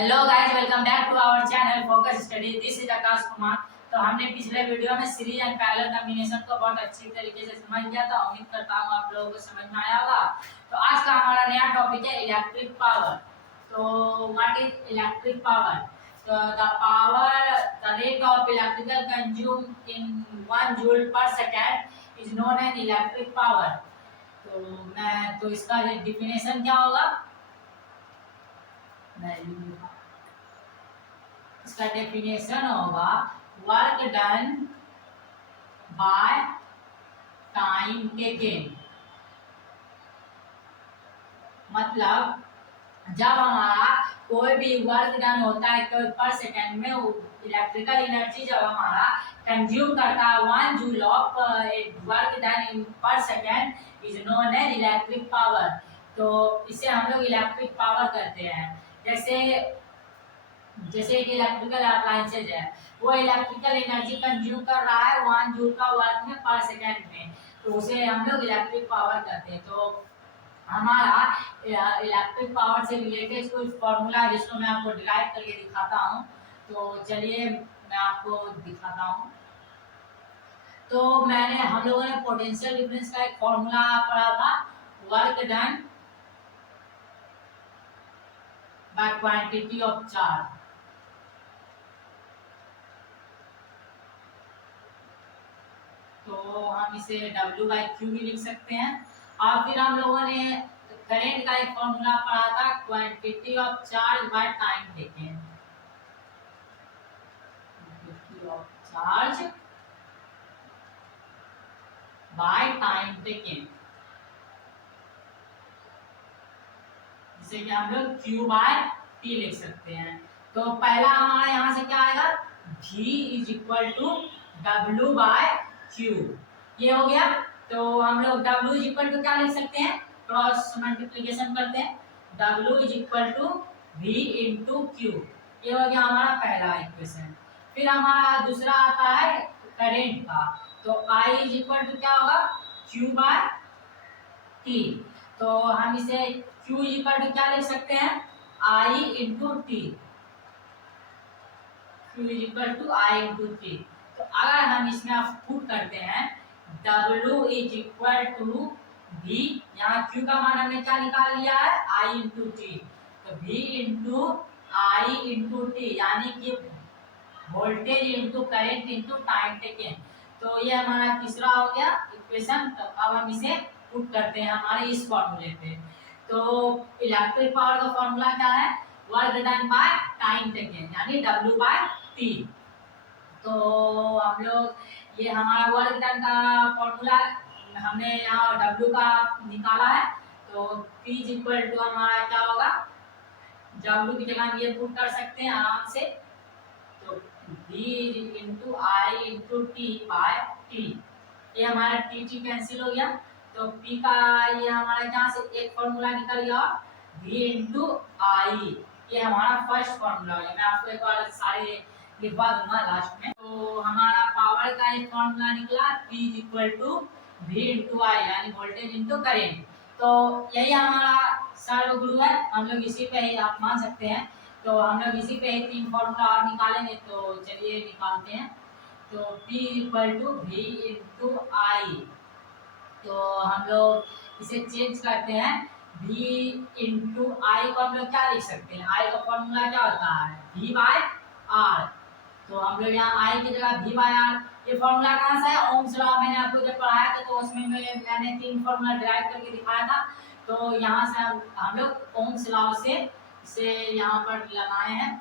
Hello guys, welcome back to our channel focus study. This is Akash Kumar. तो हमने पिछले video में सीरीज एंड पैरेलल कॉम्बिनेशन को बहुत अच्छी तरीके से समझ लिया था। उम्मीद करता हूँ आप लोगों को समझ में आया होगा। तो आज का हमारा नया टॉपिक है इलेक्ट्रिक पावर। तो व्हाट इज इलेक्ट्रिक पावर? तो the rate of electrical consume in 1 joule per second is known as electric power. तो इसका डेफिनेशन क्या होगा? इसका डेफिनेशन होगा work done by time taken. मतलब जब हमारा कोई भी वर्क डन होता है तो पर सेकंड में इलेक्ट्रिकल एनर्जी जब हमारा कंज्यूम करता है 1 joule of work done in per second is known as electric power. तो इसे हम लोग इलेक्ट्रिक पावर कहते हैं। जैसे एक इलेक्ट्रिकल अप्लायंसेज है, वो इलेक्ट्रिकल एनर्जी कंज्यूम कर रहा है 1 जूल का वर्क में पर सेकंड में, तो उसे हम लोग इलेक्ट्रिक पावर कहते हैं। तो हमारा इलेक्ट्रिक पावर से रिलेटेड कोई फॉर्मूला है जिसको मैं आपको डिराइव करके दिखाता हूँ। तो चलिए मैं आपको दिखाता हूँ। तो हम लोगों ने पोटेंशियल डिफरेंस का एक फॉर्मूला पढ़ा था, work done by quantity of charge. तो हम इसे W/Q भी लिख सकते हैं। और फिर हम लोगों ने करंट का एक फॉर्मूला पढ़ा था, quantity of charge by time taken. Quantity of charge by time taken, जिसे कि हम लोग Q/T लिख सकते हैं। तो पहला हमारा यहाँ से क्या आएगा, V = W/Q। ये हो गया। तो हम लोग W = क्या लिख सकते हैं, क्रॉस मल्टीप्लिकेशन करते हैं, W = V × Q। ये हो गया हमारा पहला इक्वेशन। फिर हमारा दूसरा आता है करंट का। तो I = क्या होगा, Q/T। तो हम इसे Q = क्या लिख सकते हैं, I × T। Q = I × T। तो अगर हम इसमें आप पुट करते हैं W = V, यहाँ Q का मान हमने क्या निकाल लिया है, I × T। तो V × I × T यानी कि voltage into current into time taken. तो ये हमारा तीसरा हो गया इक्वेशन। तो अब हम इसे पुट करते हैं हमारे इस फॉर्मूले पे। तो इलेक्ट्रिक पावर का फॉर्मूला क्या है, work done by time taken यानी W/T। तो हम लोग ये हमारा वर्क डन का फॉर्मूला हमने यहाँ W का निकाला है। तो P = हमारा क्या होगा, W की जगह हम ये पुट कर सकते हैं आराम से। तो V × I × T/T, ये हमारा T कैंसिल हो गया। तो P का ये हमारा यहाँ से एक फॉर्मूला निकल गया, V × I, ये हमारा फर्स्ट फॉर्मूला हो गया। मैं आपको एक बार सारे लिखवा दूंगा लास्ट में। तो हमारा पावर का एक फॉर्मूला निकला, P = V × I यानी वोल्टेज इंटू करेंट। तो यही हमारा सर्वगुरु है, हम लोग इसी पे ही आप मान सकते हैं। तो हम लोग इसी पे ही 3 फॉर्मूला और निकालेंगे। तो चलिए निकालते हैं। तो P = V × I। तो हम लोग इसे चेंज करते हैं, V × I को हम लोग क्या लिख सकते हैं, I का फॉर्मूला क्या होता है, V/R। तो हम लोग यहाँ I की जगह V/R। ये फॉर्मूला कहाँ से है, ओम्स लॉ मैंने आपको जब पढ़ाया था तो उसमें मैंने 3 फॉर्मूला डिराइव करके दिखाया था। तो यहाँ से हम लोग ओम्स लॉ से इसे यहाँ पर लगाए हैं।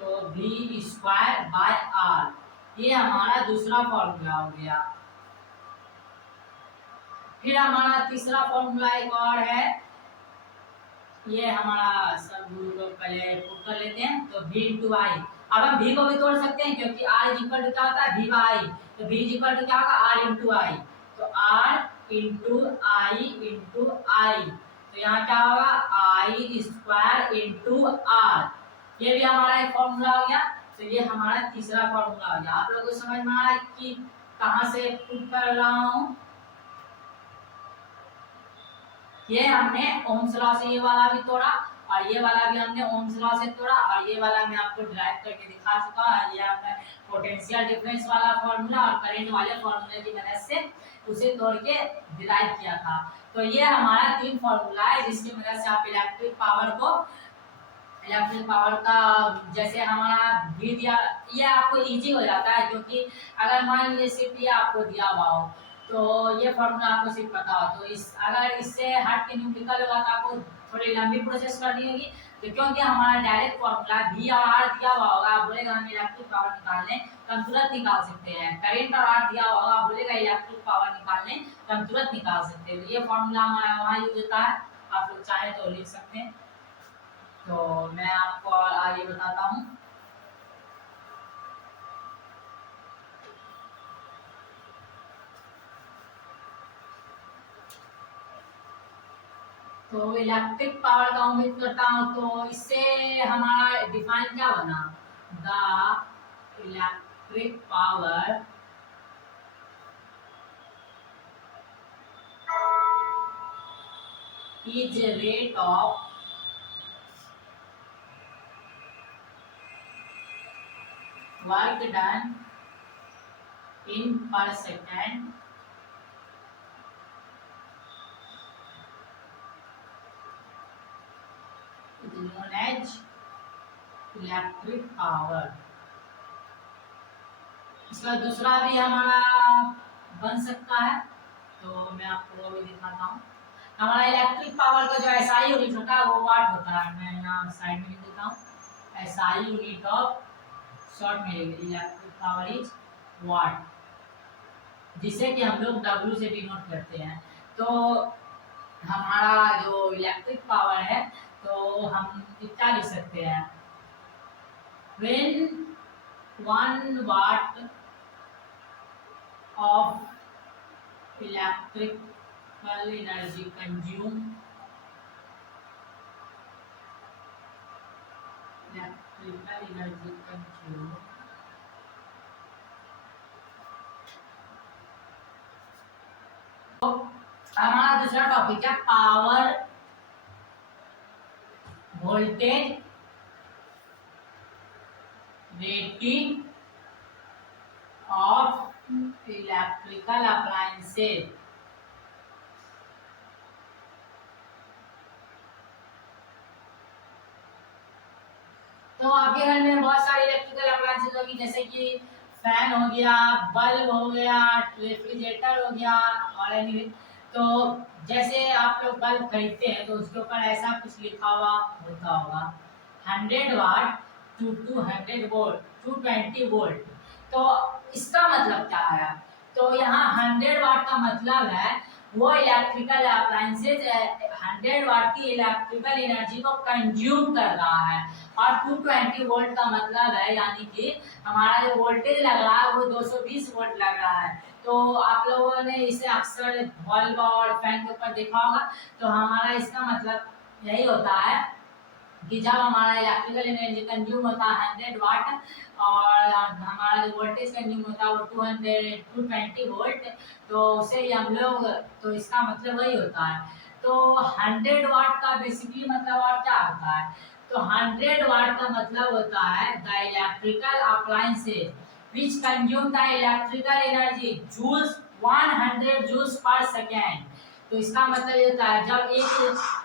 तो V²/R, ये हमारा दूसरा फॉर्मूला हो गया। फिर हमारा तीसरा फॉर्मूला एक और है, ये हमारा सब को पहले पुट कर लेते हैं। तो V × I, अब हम V को भी तोड़ सकते हैं क्योंकि R = क्या होता है, V/I। तो V = क्या होगा, R × I। तो R × I। तो यहाँ क्या होगा, I² × R। ये भी हमारा एक फॉर्मूला हो गया। तो ये हमारा तीसरा फॉर्मूला हो गया। आप लोगों को समझ में आ रहा है कि कहाँ से पुट कर रहा हूँ। ये हमने ओम्स लॉ से ये वाला भी तोड़ा और ये वाला भी हमने ओम्स लॉ से तोड़ा, और ये वाला मैं आपको ड्राइव करके दिखा चुका हूँ। ये हमने पोटेंशियल डिफरेंस वाला फॉर्मूला और करंट वाले फॉर्मूले की मदद से उसे तोड़ के डिराइव किया था। तो ये हमारा 3 फॉर्मूला है जिसकी मदद से आप इलेक्ट्रिक पावर का जैसे हमारा भी दिया, ये आपको इजी हो जाता है, क्योंकि अगर मान लीजिए सिर्फ ये आपको दिया हुआ हो तो ये फॉर्मूला आपको सिर्फ पता हो, तो अगर इससे हट के न्यूमेरिकल होगा तो आपको थोड़ी लंबी प्रोसेस करनी होगी। तो क्योंकि हमारा डायरेक्ट फॉर्मूला V और R दिया हुआ होगा, आप बोलेगा हमें इलेक्ट्रिक पावर निकालने तो हम तुरंत निकाल सकते हैं। करंट और R दिया हुआ होगा, आप बोलेगा इलेक्ट्रिक पावर निकालने तो हम तुरंत निकाल सकते हैं। तो ये फॉर्मूला हमारा वहाँ यूज होता है, आप लोग चाहें तो लिख सकते हैं। तो मैं आपको आगे बताता हूँ। तो इलेक्ट्रिक पावर का उम्मीद करता हूँ, तो इससे हमारा डिफाइन क्या बना, the electric power is rate of work done in per second known as electric power. इसका दूसरा भी हमारा बन सकता है, तो मैं आपको वो भी दिखाता हूँ। हमारा इलेक्ट्रिक पावर का जो SI यूनिट होता है वो वाट होता है। मैं यहाँ साइड में लिख देता हूँ, SI यूनिट ऑफ शॉर्ट में लिख इलेक्ट्रिक पावर इज वाट, जिसे कि हम लोग W से डिनोट करते हैं। तो हमारा जो इलेक्ट्रिक पावर है तो हम इतना लिख सकते हैं, when 1 watt of electrical energy consumed तो हमारा दूसरा टॉपिक है power voltage rating of electrical appliances. तो आपके घर में बहुत सारी इलेक्ट्रिकल अप्लायंसेस होगी, जैसे कि फैन हो गया, बल्ब हो गया, रेफ्रिजरेटर हो गया और एनी। तो जैसे आप लोग बल्ब खरीदते हैं तो उसके ऊपर ऐसा कुछ लिखा हुआ होता होगा 100 वाट टू 200 वोल्ट 220 वोल्ट। तो इसका मतलब क्या है, तो यहाँ 100 वाट का मतलब है वो इलेक्ट्रिकल अप्लायंसेज 100 वाट की इलेक्ट्रिकल एनर्जी को कंज्यूम कर रहा है, और 220 वोल्ट का मतलब है यानी कि हमारा जो वोल्टेज लग रहा है वो 220 वोल्ट लग रहा है। तो आप लोगों ने इसे अक्सर बल्ब और फैन के ऊपर देखा होगा। तो हमारा इसका मतलब यही होता है कि जब हमारा इलेक्ट्रिकल एनर्जी कंज्यूम होता है 100 वाट और हमारा जो वोल्टेज कंज्यूम होता है वो 220 वोल्ट, तो उसे ही हम लोग, तो इसका मतलब वही होता है। तो 100 वाट का बेसिकली मतलब और क्या होता है, तो 100 वाट का मतलब होता है the electrical appliances which consume the electrical energy joules 100 joules per second. तो इसका मतलब ये होता है जब एक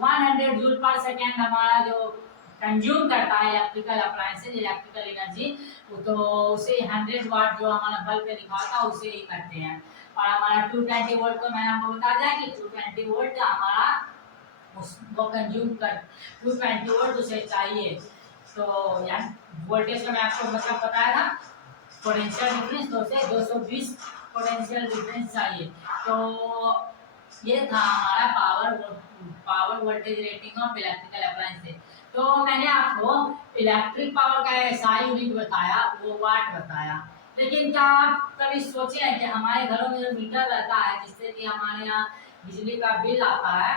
100 जूल पर सेकेंड हमारा जो कंज्यूम करता है इलेक्ट्रिकल अप्लायंसेज इलेक्ट्रिकल एनर्जी, तो उसे 100 वाट जो हमारा बल्ब पे लिखा होता है उसे ही करते हैं। और हमारा 220 वोल्ट को मैंने आपको बता दिया कि 220 वोल्ट हमारा उसको कंज्यूम कर 220 वोल्ट उसे चाहिए। तो यार वोल्टेज का मैं आपको मतलब बताया था पोटेंशियल डिफरेंस, तो उसे 220 पोटेंशियल डिफरेंस चाहिए। तो ये था हमारा power voltage rating of electrical appliances. तो मैंने आपको इलेक्ट्रिक पावर का SI यूनिट बताया, वो वाट बताया, लेकिन क्या आप कभी सोचे हैं कि हमारे घरों में जो मीटर रहता है जिससे कि हमारे यहाँ बिजली का बिल आता है,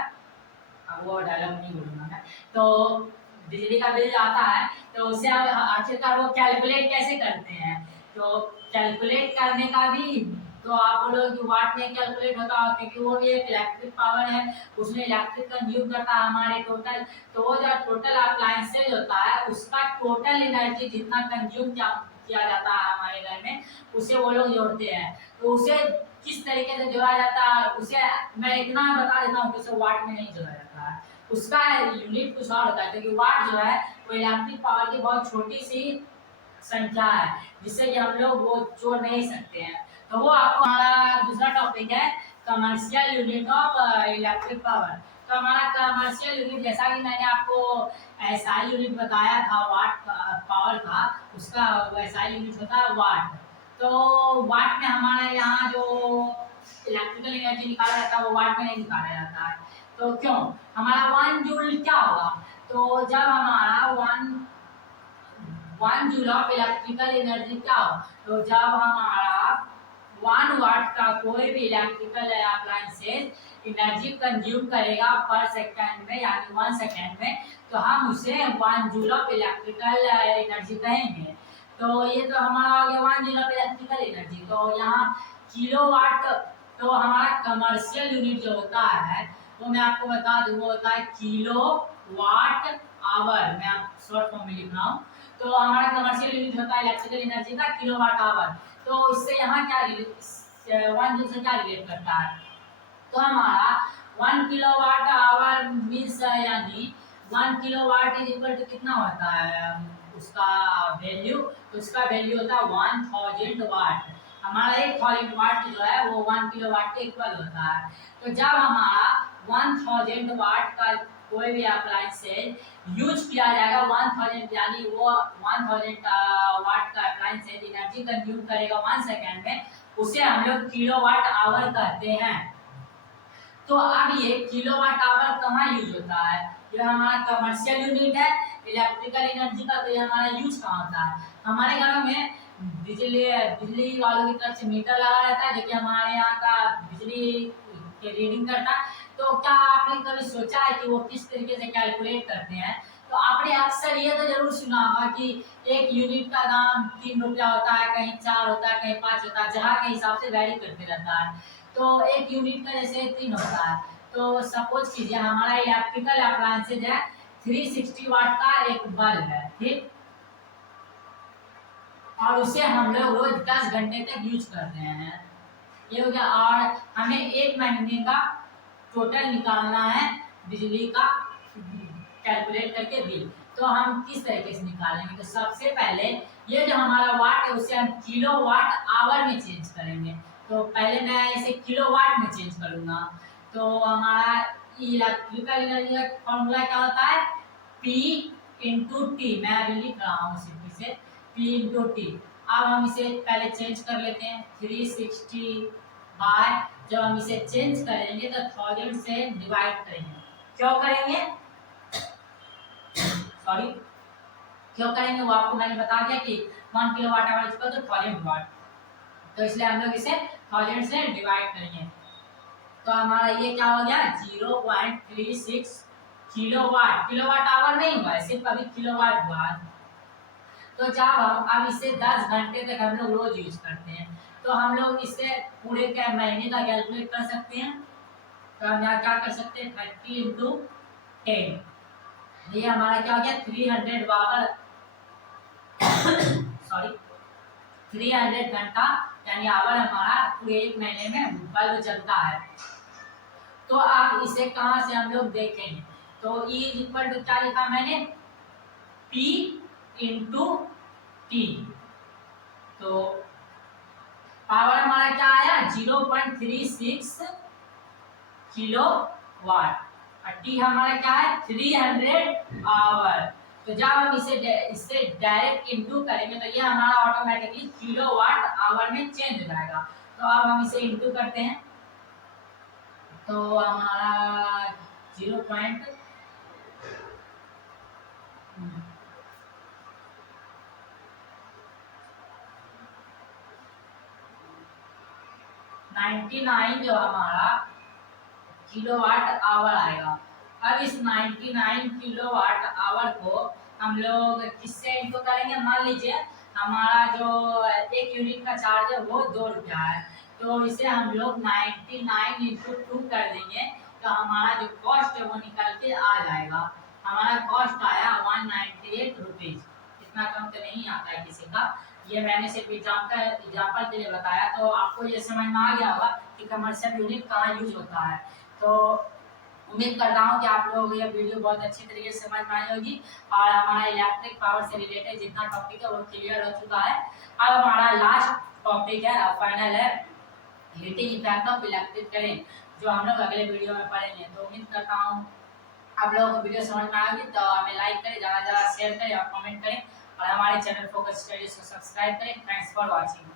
वो डायलॉग नहीं बोलूँगा मैं, तो बिजली का बिल आता है तो उसे आप आखिरकार वो कैलकुलेट कैसे करते हैं, तो कैलकुलेट करने का भी तो आप बोलोगे कि वाट में कैलकुलेट होता है क्योंकि वो भी एक इलेक्ट्रिक पावर है, उसमें इलेक्ट्रिक कंज्यूम करता है हमारे टोटल। तो वो जो टोटल अप्लायंसेज होता है उसका टोटल एनर्जी जितना कंज्यूम किया जाता है हमारे घर में, उसे वो लोग जोड़ते हैं। तो उसे किस तरीके से जोड़ा जाता है उसे मैं इतना बता देता हूँ कि उसे वाट में नहीं जोड़ा जाता है, उसका यूनिट कुछ और होता है। क्योंकि वाट जो है वो इलेक्ट्रिक पावर की बहुत छोटी सी संख्या है जिससे कि हम लोग वो जोड़ नहीं सकते हैं। तो वो आपको हमारा दूसरा टॉपिक है commercial unit of electric power. तो हमारा कमर्शियल यूनिट जैसा कि मैंने आपको एसआई यूनिट बताया था वाट पावर का, उसका एसआई यूनिट होता है वाट। तो वाट में हमारे यहाँ जो इलेक्ट्रिकल एनर्जी निकाला जाता है वो वाट में नहीं निकाला जाता है। तो क्यों? हमारा 1 जूल क्या होगा? तो जब हमारा 1 जूल ऑफ इलेक्ट्रिकल एनर्जी क्या हो? तो जब हमारा 1 वाट का कोई भी इलेक्ट्रिकल अप्लायंसेस एनर्जी कंज्यूम करेगा पर सेकंड में यानी 1 सेकंड में, तो हम उसे 1 जूल ऑफ इलेक्ट्रिकल एनर्जी कहेंगे। तो ये तो हमारा हो गया 1 जूल ऑफ इलेक्ट्रिकल एनर्जी। तो यहाँ किलोवाट, तो हमारा कमर्शियल यूनिट जो होता है वो मैं आपको बता दूं वो होता है किलो वाट आवर। मैं आप शॉर्ट फॉर्म में लिख रहा हूँ। तो हमारा कमर्शियल यूनिट होता है इलेक्ट्रिकल एनर्जी का किलोवाट आवर। तो इससे यहाँ क्या 1 जूल से क्या रिलेट करता है? तो हमारा 1 किलोवाट आवर मीन्स यानी 1 किलोवाट इज इक्वल टू कितना होता है उसका वैल्यू? तो उसका वैल्यू होता है 1000 वाट। हमारा 1000 वाट जो है वो 1 किलोवाट के इक्वल होता है। तो जब हमारा 1000 वाट का कोई भी अप्लायंसेज यूज किया जाएगा 1000 यानी वो 1000 वाट का अप्लायंसेज एनर्जी कंज्यूम करेगा 1 सेकंड में, उसे हम लोग किलोवाट आवर कहते हैं। तो अब ये किलोवाट आवर कहाँ यूज होता है? ये हमारा कमर्शियल यूनिट है इलेक्ट्रिकल एनर्जी का। तो ये हमारा यूज कहाँ होता है? हमारे घरों में बिजली वालों की तरफ से मीटर लगा रहता है जो कि हमारे यहाँ का बिजली के रीडिंग करता है। तो क्या आपने कभी सोचा है कि वो किस तरीके से कैलकुलेट करते हैं? तो आपने अक्सर ये तो जरूर सुना होगा कि एक यूनिट का दाम 3 रुपया होता है, कहीं 4 होता है, कहीं 5 होता है, जहाँ के हिसाब से वैरी करते रहता है। तो एक यूनिट का जैसे 3 होता है। तो सपोज कीजिए हमारा इलेक्ट्रिकल अप्लायंसेज है 360 वाट का एक बल्ब है, ठीक, और उसे हम लोग रोज 10 घंटे तक यूज कर रहे हैं। ये हो गया। और हमें 1 महीने का टोटल निकालना है बिजली का कैलकुलेट करके बिल। तो हम किस तरीके से निकालेंगे? तो सबसे पहले ये जो हमारा वाट है उसे हम किलो वाट आवर में चेंज करेंगे। तो पहले मैं इसे किलोवाट में चेंज करूँगा। तो हमारा इलेक्ट्रिकल एनर्जी का फॉर्मूला क्या होता है? P into T. मैं अभी लिख रहा हूँ सिंपली से P इंटू टी। अब हम इसे पहले चेंज कर लेते हैं 360 बाय, जब हम इसे चेंज करेंगे तो 1000 से डिवाइड करेंगे। क्यों करेंगे? सॉरी, क्यों करेंगे वो आपको मैंने बता दिया कि 1 किलोवाट आवर इक्वल टू 1000 वाट। तो इसलिए हम लोग इसे 1000 से डिवाइड करेंगे। तो हमारा ये क्या हो गया 0.36 किलोवाट। किलोवाट आवर नहीं हुआ है, सिर्फ अभी किलोवाट हुआ। तो जब हम अब इसे 10 घंटे तक हम लोग रोज यूज करते हैं तो हम लोग इसे पूरे क्या महीने का कैलकुलेट कर सकते हैं। तो हम यहाँ क्या कर सकते हैं 30 इंटू 10। ये हमारा क्या हो गया 300 आवर सॉरी 300 घंटा यानी आवर हमारा पूरे 1 महीने में बल्ब जलता है। तो अब इसे कहाँ से हम लोग देखेंगे? तो E इज इक्वल टू क्या लिखा मैंने? P into T. तो पावर हमारा क्या आया 0.36 किलो वाट और टी हमारा क्या है 300 आवर। तो जब हम इससे डायरेक्ट इनटू करेंगे तो ये हमारा ऑटोमेटिकली किलोवाट आवर में चेंज हो जाएगा। तो अब हम इसे इनटू करते हैं तो हमारा 0.99 जो हमारा किलोवाट आवर आएगा। अब इस 99 किलोवाट आवर को हम लोग किससे इनको करेंगे? मान लीजिए हमारा जो 1 यूनिट का चार्ज है वो 2 रुपया है। तो इसे हम लोग 99 इंटू 2 कर देंगे, तो हमारा जो कॉस्ट है वो निकल के आ जाएगा। हमारा कॉस्ट आया 198 रुपीज़। इतना कम तो नहीं आता है किसी का। ये मैंने सिर्फ एग्जाम्पल के लिए बताया, तो आपको ये समझ में आ गया होगा कि कमर्शियल यूनिट कहाँ यूज होता है। तो उम्मीद करता हूँ कि आप लोगों को ये वीडियो बहुत अच्छी तरीके से समझ में आई होगी और हमारा इलेक्ट्रिक पावर से रिलेटेड जितना टॉपिक है वो क्लियर हो चुका है। अब हमारा लास्ट टॉपिक है और फाइनल है heating effect of electric current, जो हम लोग अगले वीडियो में पढ़ेंगे। तो उम्मीद करता हूँ आप लोगों को वीडियो समझ में आएगी, तो हमें लाइक करें, ज़्यादा से ज़्यादा शेयर करें और कमेंट करें और हमारे चैनल फोकस स्टडीज को सब्सक्राइब करें। Thanks for watching.